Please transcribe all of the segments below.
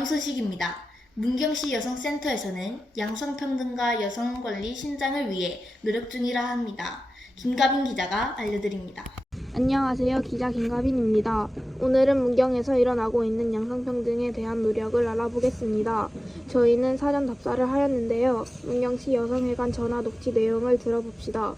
소식입니다. 문경시 여성센터에서는 양성평등과 여성권리 신장을 위해 노력 중이라 합니다. 김가빈 기자가 알려드립니다. 안녕하세요. 기자 김가빈입니다. 오늘은 문경에서 일어나고 있는 양성평등에 대한 노력을 알아보겠습니다. 저희는 사전 답사를 하였는데요. 문경시 여성회관 전화 녹취 내용을 들어봅시다.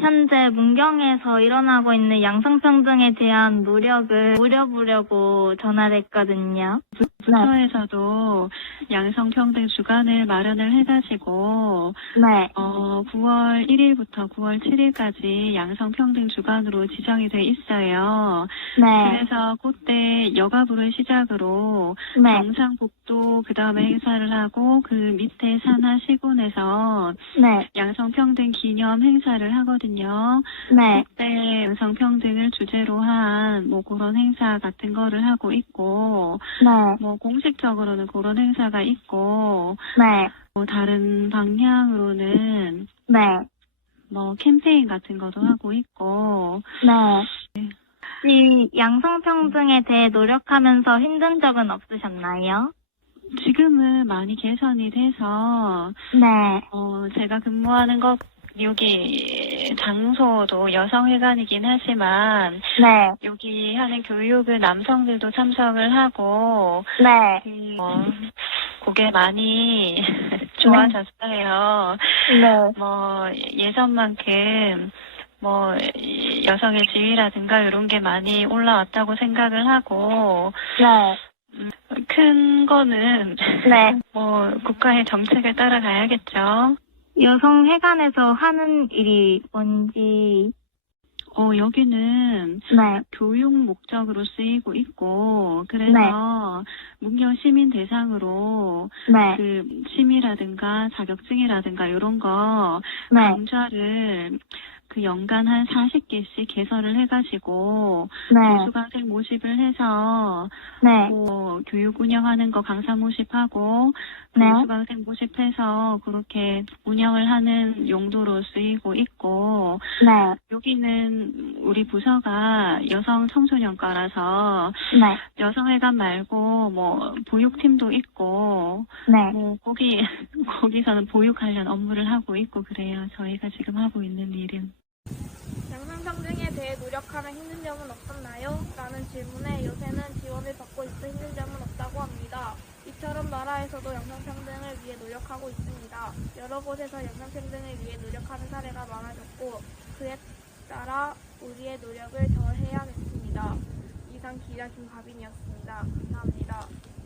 현재 문경에서 일어나고 있는 양성평등에 대한 노력을 올려보려고 전화를 했거든요. 부처에서도 양성평등 주간을 마련을 해가지고 네, 어, 9월 1일부터 9월 7일까지 양성평등 주간으로 지정이 돼 있어요. 네, 그래서 그때 여가부를 시작으로 네, 경상북도 그 다음에 행사를 하고 그 밑에 산하 시군에서 네, 양성평등 기념 행사를 하거든요. 네, 그때 양성평등을 주제로 한 뭐 그런 행사 같은 거를 하고 있고 네, 뭐 공식적으로는 그런 행사가 있고 네, 뭐 다른 방향으로는 네, 뭐 캠페인 같은 것도 하고 있고. 네. 이 양성평등에 대해 노력하면서 힘든 적은 없으셨나요? 지금은 많이 개선이 돼서 네, 어 제가 근무하는 것 여기 장소도 여성회관이긴 하지만 네, 여기 하는 교육은 남성들도 참석을 하고 네, 그, 어, 그게 많이 좋아졌어요. 네, 뭐 예전만큼 뭐이 여성의 지위라든가 이런 게 많이 올라왔다고 생각을 하고 네, 큰 거는 네. 뭐 국가의 정책을 따라가야겠죠. 여성회관에서 하는 일이 뭔지, 어 여기는 네, 교육 목적으로 쓰이고 있고 그래서 네. 문경 시민 대상으로 네, 그 심의라든가 자격증이라든가 이런 거 네, 강좌를 그 연간 한 40개씩 개설을 해가지고 네, 수강생 모집을 해서 네, 뭐 교육 운영하는 거 강사 모집하고 그 네. 수강생 모집해서 그렇게 운영을 하는 용도로 쓰이고 있고 네, 여기는 우리 부서가 여성 청소년과라서 네, 여성회관 말고 뭐 보육팀도 있고 네. 뭐 거기 거기서는 보육 관련 업무를 하고 있고 그래요. 저희가 지금 하고 있는 일은. 양성평등에 대해 노력하면 힘든 점은 없었나요? 라는 질문에 요새는 지원을 받고 있어 힘든 점은 없다고 합니다. 이처럼 나라에서도 양성평등을 위해 노력하고 있습니다. 여러 곳에서 양성평등을 위해 노력하는 사례가 많아졌고 그에 따라 우리의 노력을 더 해야겠습니다. 이상 기자 김가빈이었습니다. 감사합니다.